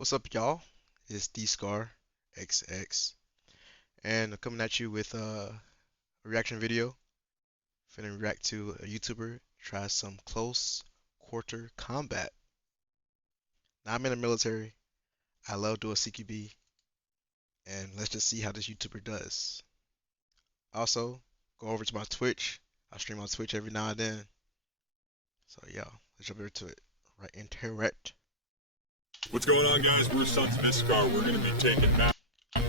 What's up, y'all? It's D-Scar XX, and I'm coming at you with a reaction video. Finna react to a YouTuber try some close quarter combat. Now, I'm in the military. I love doing CQB, and let's just see how this YouTuber does. Also, go over to my Twitch. I stream on Twitch every now and then. So, yeah, let's jump over to it. Right into it. What's going on, guys? We're Sons of Iskar. We're going to be taking back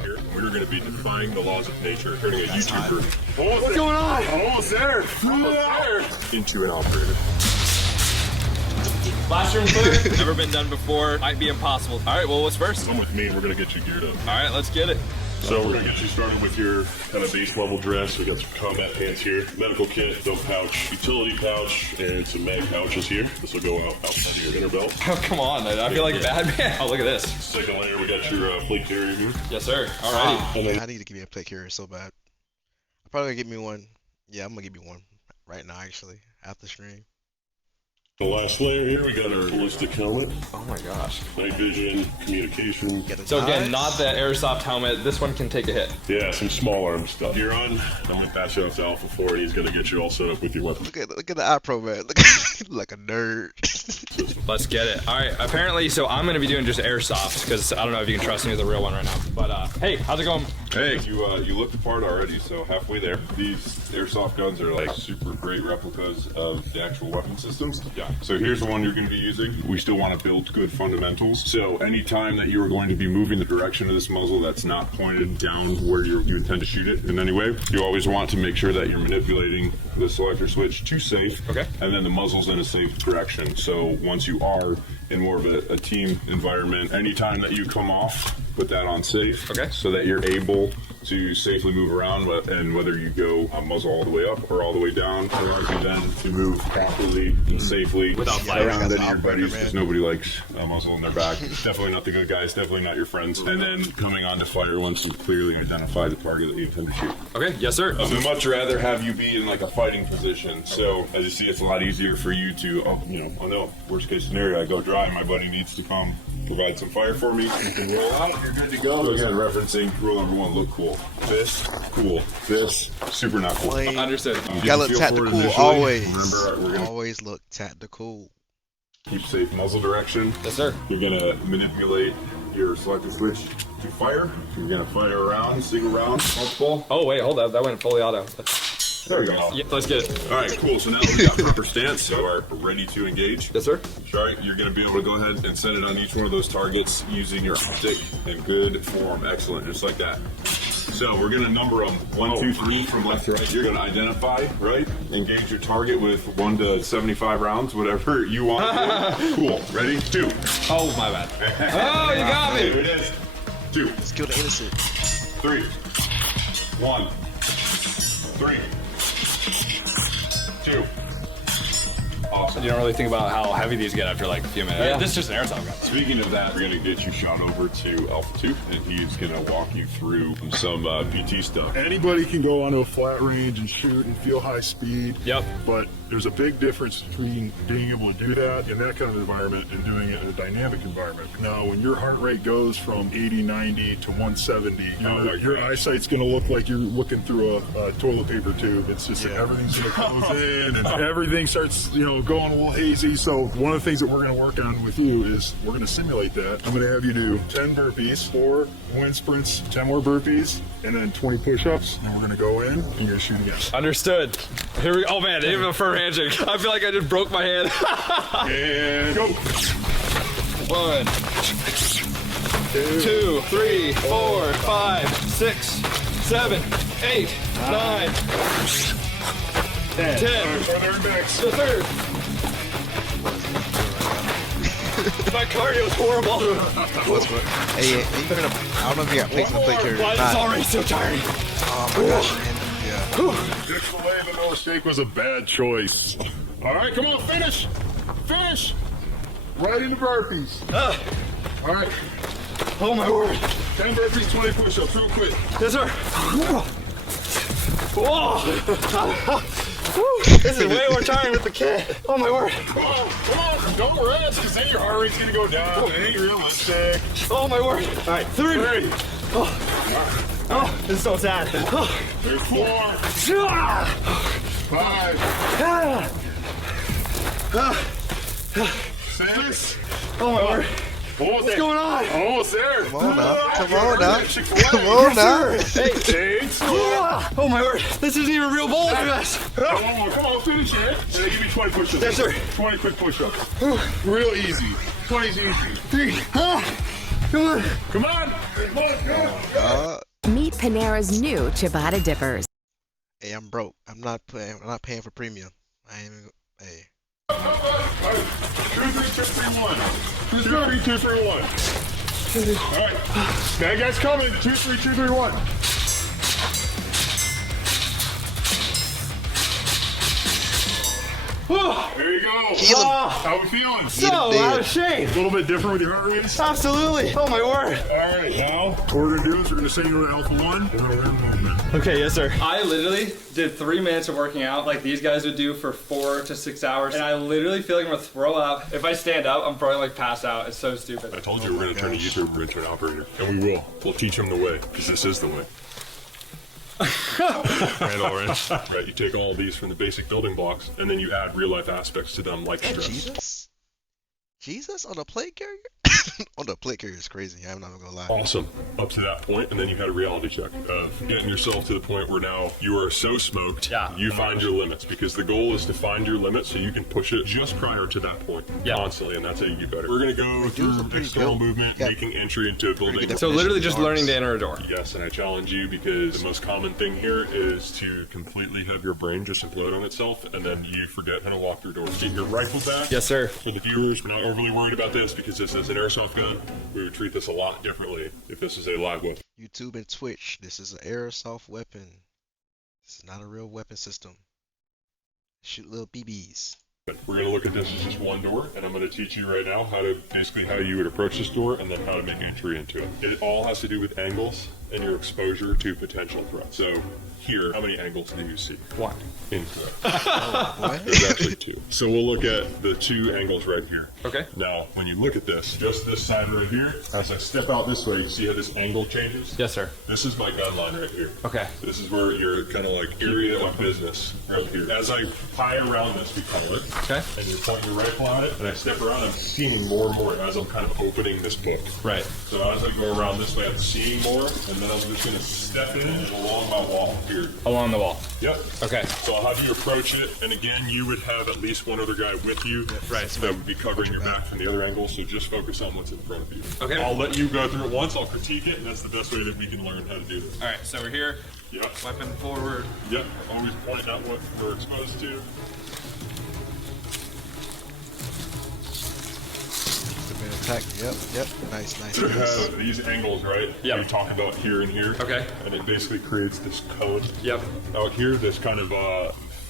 here. We're going to be defying the laws of nature, turning a YouTuber. What's going on? Almost there. Into an operator. Classroom clear. Never been done before. Might be impossible. All right, well, what's first? Come with me, and we're going to get you geared up. All right, let's get it. So we're going to get you started with your kind of base level dress. We got some combat pants here, medical kit, dump pouch, utility pouch, and some mag pouches here. This will go outside of your inner belt. Oh, come on. I feel like a bad man. Oh, look at this. Second layer, we got your plate carrier here. Yes, sir. All righty. I need to give me a plate carrier so bad. I'm probably gonna get me one. Yeah, I'm gonna give me one right now, actually, after stream. The last layer here, we got our ballistic helmet, Oh, my gosh. night vision, communication. Get a So, again, knife. not the airsoft helmet. This one can take a hit. Yeah, some small arm stuff. You're on. I'm gonna pass you off to Alpha 4, and he's gonna get you all set up with your weapon. Look at the iPro, man. Look at like a nerd. Let's get it. All right, apparently, so I'm going to be doing just airsoft because I don't know if you can trust me with a real one right now. But, hey, how's it going? Hey, you looked the part already, so halfway there. These airsoft guns are like super great replicas of the actual weapon systems. Yeah. So here's the one you're going to be using. We still want to build good fundamentals. So anytime that you are going to be moving the direction of this muzzle that's not pointed down where you intend to shoot it in any way, you always want to make sure that you're manipulating the selector switch to safe. Okay. And then the muzzle's in a safe direction. So once you are in more of a team environment, anytime that you come off, put that on safe. Okay. So that you're able to safely move around, and whether you go muzzle all the way up or all the way down, allows you then to move properly and safely Without fire. around any of your Operator, buddies, man. because nobody likes a muzzle in their back. Definitely not the good guys, definitely not your friends. And then coming on to fire once you clearly identify the target that you intend to shoot. Okay, yes, sir. I would much rather have you be in like a fighting position. So as you see, it's a lot easier for you to, oh no, worst case scenario, I go dry, my buddy needs to come provide some fire for me. You can roll out, you're good to go. So again, referencing rule number one, look cool. This, cool. This, super not cool. Plain. Understood. Get Gotta the look feel for it tactical initially. always. Remember, we're gonna Always look tactical. keep safe muzzle direction. Yes, sir. You're gonna manipulate your selector switch to fire. You're gonna fire around, single round, multiple. Oh, wait, hold up. That went fully auto. There we go. Yeah, let's get it. All right, cool. So now we got proper stance, so are ready to engage. Yes, sir. All right, you're going to be able to go ahead and set it on each one of those targets using your optic in good form. Excellent, just like that. So we're going to number them 1, 2, 3 from left to right. You're going to identify, right? Engage your target with 1 to 75 rounds, whatever you want. Cool. Ready? 2. Oh, my bad. Oh, you got Here me. it is. 2, Let's kill the innocent. 3, 1, 3, 2. Awesome. You don't really think about how heavy these get after like a few minutes. Yeah. This is just an airsoft gun. Speaking of that, we're going to get you shot over to Alpha 2, and he's going to walk you through some PT stuff. Anybody can go onto a flat range and shoot and feel high speed. Yep. But there's a big difference between being able to do that in that kind of environment and doing it in a dynamic environment. Now, when your heart rate goes from 80, 90 to 170, your eyesight's going to look like you're looking through a toilet paper tube. It's just that everything's going to close in and everything starts, going a little hazy. So one of the things that we're going to work on with you is we're going to simulate that. I'm going to have you do 10 burpees, 4 wind sprints, 10 more burpees, and then 20 push-ups. And we're going to go in and you're going to shoot again. Understood. Here we go. Oh, man, even a firm handshake. I feel like I just broke my hand. And go. 1, 2, 3, 4, 5, 6, 7, 8, 9, 10. 10. Front air backs. The third. My cardio's horrible. Hey, even I don't know if you got plates in the plate carrier or Why is not. already so tiring? Oh my gosh, man. Yeah. Chick-fil-A, the no steak was a bad choice. All right, come on, finish. Finish. Right into burpees. All right, Oh my word. 10 burpees, 20 push-ups, real quick. Yes, sir. Whoa. This is way more tiring with the kit. Oh my word. Come on, don't rest, because then your heart rate's gonna go down. It ain't realistic. Oh my word. All right, 3. Oh, this is so sad. There's 4, 5, 6. Oh my word. Almost What's going on? Almost there. Come on now. Come on now. Chick-fil-A. Come on now. Hey. 8. Oh my word. This isn't even real boulder, guys. Come on, finish it. Give me 20 push-ups. Yes, sir. 20 quick push-ups. Real easy. 20's easy. 3. Come on. Come on. Come on. Meet Panera's new Ciabatta Dippers. Hey, I'm broke. I'm not paying for premium. I ain't even. Hey. 2, 3, 2, 3, 1. 2, 3, 2, 3, 1. All right. Bad guy's coming. 2, 3, 2, 3, 1. There you go. Kill him. How we feeling? So out of shape. A little bit different with your heart rate. Absolutely. Oh my word. All right, now what we're gonna do is we're gonna send you to Alpha 1. We're gonna learn movement. Okay, yes, sir. I literally did 3 minutes of working out like these guys would do for 4 to 6 hours. And I literally feel like I'm gonna throw up. If I stand up, I'm probably like pass out. It's so stupid. I told you we're gonna turn a YouTuber into an operator, and we will. We'll teach him the way, because this is the way. Right, Orange. Right, you take all these from the basic building blocks, and then you add real-life aspects to them, like And stress. Jesus? Jesus on a plate carrier? On the plate carrier is crazy. I'm not gonna lie. Awesome. Up to that point, and then you had a reality check of getting yourself to the point where now you are so smoked, Yeah. you find your limits, because the goal is to find your limits so you can push it just prior to that point, Yeah. constantly, and that's how you get better. We're gonna go through are pretty external built. movement, Yeah. making entry into a building. good So literally just Arms. learning to enter a door. Yes, and I challenge you, because the most common thing here is to completely have your brain just implode on itself, and then you forget how to walk through doors. Get your rifle back. Yes, sir. For the viewers, we're not overly worried about this because this is an airsoft gun. We would treat this a lot differently if this is a live weapon. YouTube and Twitch. This is an airsoft weapon. This is not a real weapon system. Shoot little BBs. We're going to look at this as just one door, and I'm going to teach you right now how you would approach this door and then how to make entry into it. It all has to do with angles and your exposure to potential threats. So here, how many angles do you see? 1. Incorrect. What? There's actually 2. So we'll look at the 2 angles right here. Okay. Now, when you look at this, just this side right here, as I step out this way, you see how this angle changes? Yes, sir. This is my gun line right here. Okay. This is where your kind of like area of business right here. As I pie around this, we call it. Okay. And you point your rifle at it, and I step around, I'm seeing more and more as I'm kind of opening this book. Right. So as I go around this way, I'm seeing more, and then I'm just going to step in along my wall here. Along the wall. Yep. Okay. So I'll have you approach it, and again, you would have at least one other guy with you. Right. That would be covering your back from the other angle, so just focus on what's in front of you. Okay. I'll let you go through it once, I'll critique it, and that's the best way that we can learn how to do this. All right, so we're here. Yep. Weapon forward. Yep. Always point out what we're exposed to. Attack. Yep. Nice. You have these angles, right? Yep. We talk about here and here. Okay. And it basically creates this cone. Yep. Out here, this kind of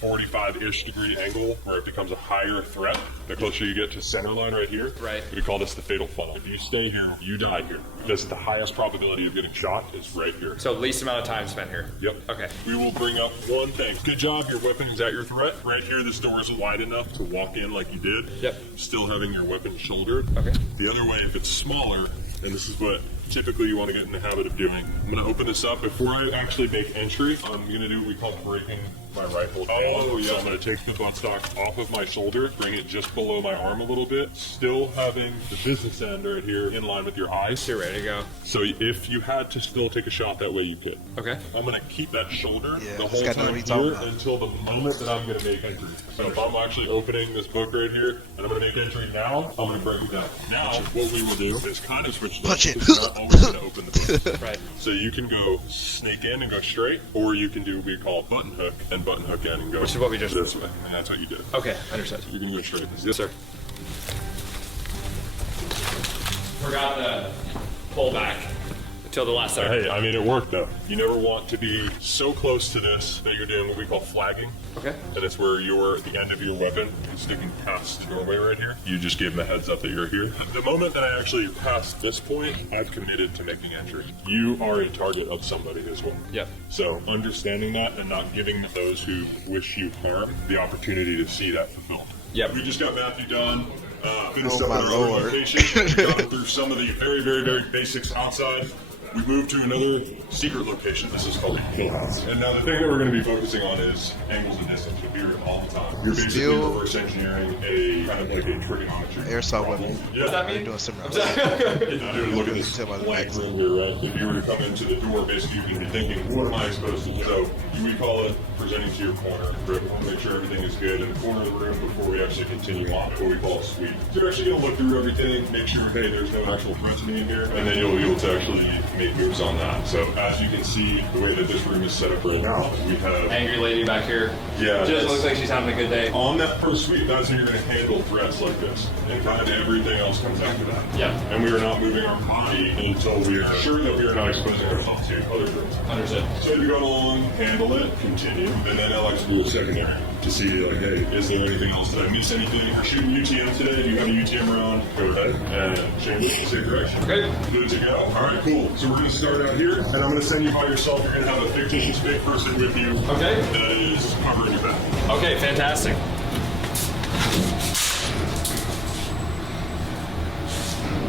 45-ish degree angle where it becomes a higher threat. The closer you get to center line right here, Right. we call this the fatal funnel. If you stay here, you die here. Because the highest probability of getting shot is right here. So least amount of time spent here. Yep. Okay. We will bring up one thing. Good job, your weapon is at your threat. Right here, this door is wide enough to walk in like you did. Yep. Still having your weapon shouldered. Okay. The other way, if it's smaller, and this is what typically you want to get in the habit of doing. I'm going to open this up. Before I actually make entry, I'm going to do what we call breaking my rifle down. Oh, yeah. So I'm going to take the buttstock off of my shoulder, bring it just below my arm a little bit, still having the business end right here in line with your eyes. You're ready to go. So if you had to still take a shot that way, you could. Okay. I'm going to keep that shoulder Yeah, the this whole guy knows what time he's talking here about. until the moment that I'm going to make entry. So if I'm actually opening this book right here and I'm going to make entry now, I'm going to break it down. Now, what we will do is kind of switch Punch it. because we're not always going to open the book. Right. So you can go snake in and go straight, or you can do what we call button hook and button hook in and go Which is what we just this way. And that's what you did. Okay, understood. You can go straight. Yes, sir. Forgot to pull back until the last second. Hey, I mean, it worked though. You never want to be so close to this that you're doing what we call flagging. Okay. And it's where the end of your weapon is sticking past the doorway right here. You just gave them a heads up that you're here. The moment that I actually pass this point, I've committed to making entry. You are a target of somebody as well. Yep. So understanding that and not giving those who wish you harm the opportunity to see that fulfilled. Yep. We just got Matthew done. Finished Oh up my at our lord. location. Got through some of the very, very, very basics outside. We moved to another secret location. This is called the Kill House. And now the thing that we're going to be focusing on is angles and distance. You'll hear it all the time. You're basically Steel. reverse engineering a kind of like a trigonometry. Airsoft problem. weapon. Yeah. What's that You're mean? doing similar. Dude, look at this Tell by the blank max. room here, right? If you were to come into the door, basically you're going to be thinking, what am I exposed to? So we call it presenting to your corner. We want to make sure everything is good in the corner of the room before we actually continue on. What we call a sweep. So you're actually going to look through everything, make sure, hey, there's no actual threats to me in here, and then you'll be able to actually make moves on that. So as you can see, the way that this room is set up right now, we have Angry lady back here. Yeah, Just that's- looks like she's having a good day. on that first sweep, that's how you're going to handle threats like this. And kind of everything else comes after that. Yeah. And we are not moving our body until we are sure that we are not exposing ourselves to other threats. Understood. So you go along, handle it, continue, and then I like to do a secondary to see, like, hey, is there anything else? Did I miss anything? If you're shooting UTM today, do you have a UTM round? Go ahead and change it in the same direction. Okay. Good to go. All right, cool. So we're going to start out here, and I'm going to send you by yourself. You're going to have a fictitious big person with you. Okay. That is covering your back. Okay, fantastic.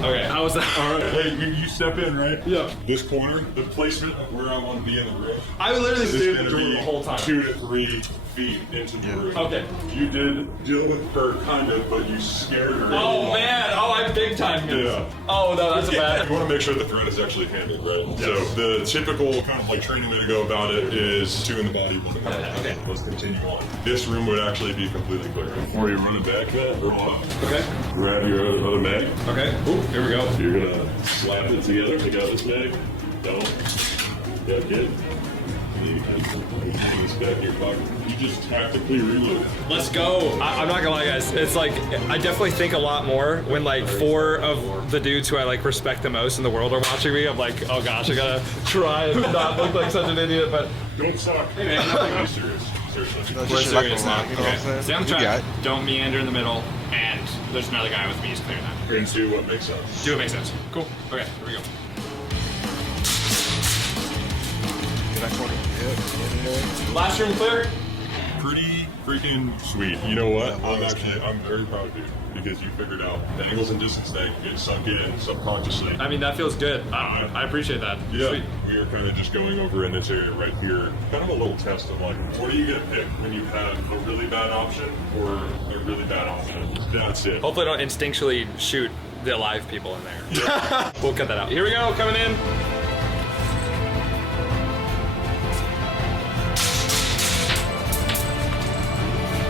Okay, how was that? All right, hey, you step in, right? Yeah. This corner, the placement of where I want to be in the room. I would literally This stay is in the going to room be the whole time. 2 to 3 feet into the room. Okay. You did deal with her kind of, but you scared her. Oh man! Oh, I'm big time. Yeah. Oh no, that's a bad. You want to make sure the threat is actually handled, right? So the typical kind of like training way to go about it is 2 in the body, 1 in the head. Okay. Let's continue on. This room would actually be completely clear. Or you run it back, roll up, Okay. grab your other mag. Okay. Ooh, here we go. You're gonna slap it together. Take out this mag. Don't. Yeah, good. You can this back in your pocket. You just tactically reload. Let's go. I'm not gonna lie, guys. It's like I definitely think a lot more when like 4 of the dudes who I like respect the most in the world are watching me. I'm like, oh gosh, I gotta try and not look like such an idiot. But Don't suck. Hey man, I'm serious. Seriously. No, we're just like serious a now. rock, you know what I'm saying? Stay on You track. got it. Don't meander in the middle. And there's another guy with me. He's clearing that. And do what makes sense. Do it make sense? Cool. Okay, here we go. Get that corner. Yeah, get in there. Last room clear. Pretty freaking sweet. You know what? Yeah, I'm very proud of you because you figured out the angles and distance thing. It sunk in subconsciously. I mean, that feels good. I appreciate that. Yeah, Sweet. we are kind of just going over in this area right here. Kind of a little test of like, what do you get picked when you have a really bad option or a really bad option? That's it. Hopefully, I don't instinctually shoot the alive people in there. We'll cut that out. Here we go. Coming in.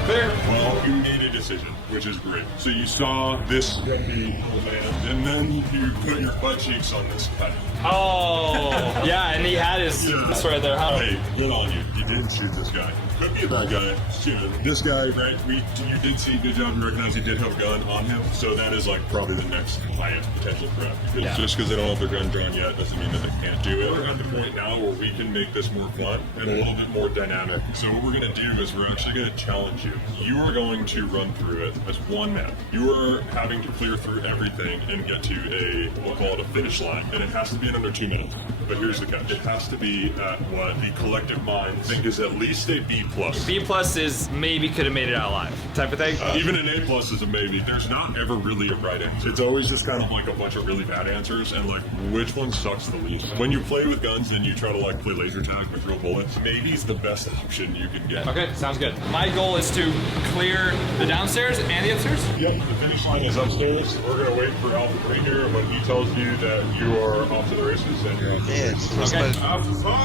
Clear. Well, you made a decision, which is great. So you saw this gun be land, and then you put your butt cheeks on this guy. Oh, yeah, and he had his this right there. Huh? Hey, good on you. You didn't shoot this guy. Could be a bad guy. Shoot him. This guy, right? You did see. Good job. You recognize he did have a gun on him. So that is like probably the next highest potential threat. Yeah. Just because they don't have their gun drawn yet doesn't mean that they can't do it. We're at the point now where we can make this more fun and a little bit more dynamic. So what we're going to do is we're actually going to challenge you. You are going to run through it as one man. You are having to clear through everything and get to a, we'll call it a finish line. And it has to be in under 2 minutes. But here's the catch. It has to be at what the collective mind think is at least a B+. B plus is maybe could have made it out alive type of thing. Even an A+ is a maybe. There's not ever really a right answer. It's always just kind of like a bunch of really bad answers and like which one sucks the least. When you play with guns and you try to like play laser tag with real bullets, maybe's the best option you can get. Okay, sounds good. My goal is to clear the downstairs and the upstairs. Yep, the finish line is upstairs. We're gonna wait for Alpha right here. When he tells you that you are off to the races, then you're off. Yeah, just Okay.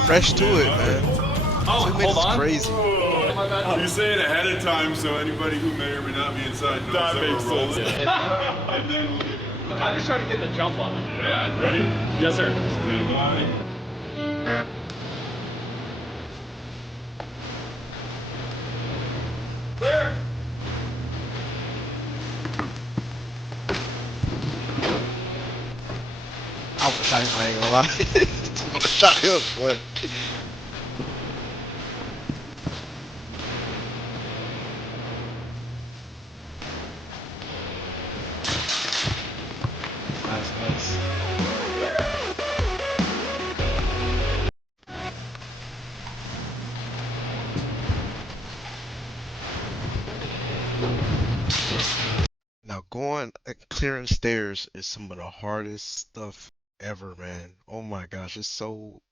fresh to it, man. Oh, 2 minutes hold on. is crazy. My bad. You say it ahead of time so anybody who may or may not be inside knows That that makes we're rolling. sense. And then we'll get I'm just trying to get the jump on it. Yeah, ready? Yes, sir. Stand by. Clear. I was shot him, I ain't gonna lie. I was shot him, but going clearing stairs is some of the hardest stuff ever, man. Oh my gosh, it's so.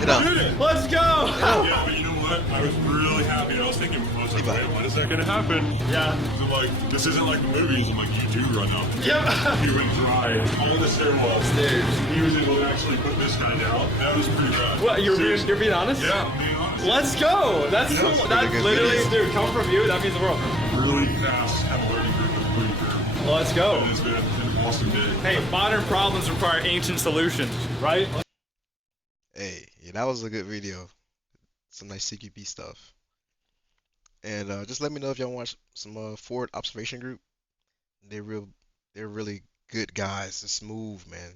Get up. Let's go! Yeah, but you know what? I was really happy. I was thinking, I was like, Levi. wait, when is that gonna happen? Yeah. I'm like, this isn't like the movies. I'm like, you do run up. Yep. He went dry on the stairwell. He was able to actually put this guy down. That was pretty bad. What, you're Seriously. being honest? Yeah, I'm being honest. Let's go! That's Yeah, cool. that's That's pretty good literally, video. dude, coming from you, that means the world. Really fast, have a learning curve with a learning curve. Let's go. And it's been an awesome day. Hey, modern problems require ancient solutions, right? Hey, yeah, that was a good video. Some nice CQB stuff. And just let me know if y'all watch some Ford Observation Group. They're really good guys. They're smooth, man.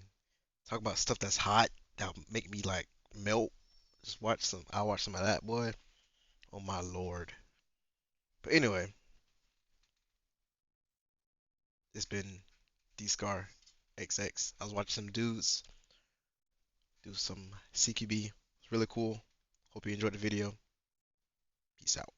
Talk about stuff that's hot that make me like melt. Just watch some. I'll watch some of that, boy. Oh my lord. But anyway, it's been D-Scar XX. I was watching some dudes do some CQB. It's really cool. Hope you enjoyed the video. Peace out.